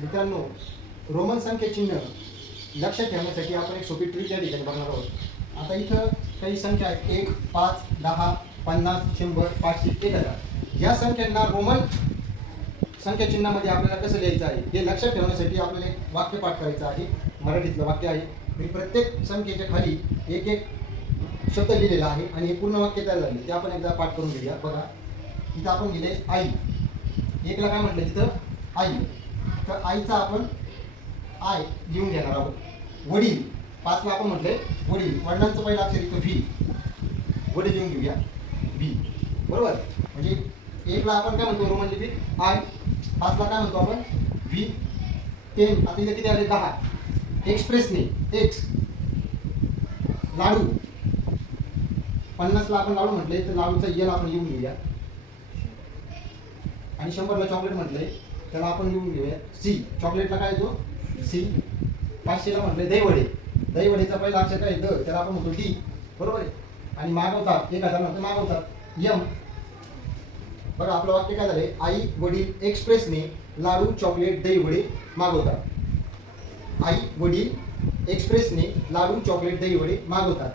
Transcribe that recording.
मित्रांनो, रोमन संख्या चिन्ह लक्षात ठेवण्यासाठी आपण एक सोपी ट्रिक या ठिकाणी बघणार आहोत. आता इथं काही संख्या आहेत 1, 5, 10, 50, 100, 500, 1000. या संख्यांना रोमन संख्या चिन्हामध्ये आपल्याला कसं लिहायचं आहे हे लक्षात ठेवण्यासाठी आपल्याला एक वाक्य पाठ करायचं आहे. मराठीतलं वाक्य आहे. मी प्रत्येक संख्येच्या खाली एक एक शब्द लिहिलेला आहे आणि हे पूर्ण वाक्य तयार झाले ते आपण एकदा पाठ करून घेऊया. बघा, इथं आपण लिहिले आई. एकला काय म्हटलं तिथं? आई. तर आईचा आपण आय लिहून घेणार आहोत. वडील, 5ला आपण म्हटले वडील. वडिलांचं पहिलं अक्षर इथं व्ही. वडील लिहून घेऊया व्ही. बरोबर. म्हणजे 1ला आपण काय म्हणतो रोमन लिपीत आय. 5ला काय म्हणतो आपण? व्ही. 10. आता इथे किती आले? 10. एक्सप्रेसने एक्स. लाडू. 50ला आपण लाडू म्हटले तर लाडूचा एल आपण लिहून घेऊया. आणि 100ला चॉकलेट म्हटलंय त्याला आपण लिहून घेऊया सी. चॉकलेटला काय येतो? सी. 500ला म्हटलंय दहीवडे. दहीवडेचा पहिला अक्षर काय द, त्याला आपण म्हणतो डी. बरोबर आहे. आणि मागवतात 1000 म्हणतो मागवतात एम. बघा, आपलं वाक्य काय झालंय? आई वडील एक्सप्रेसने लाडू चॉकलेट दहीवडे मागवतात. आई वडील एक्सप्रेसने लाडू चॉकलेट दहीवडे मागवतात.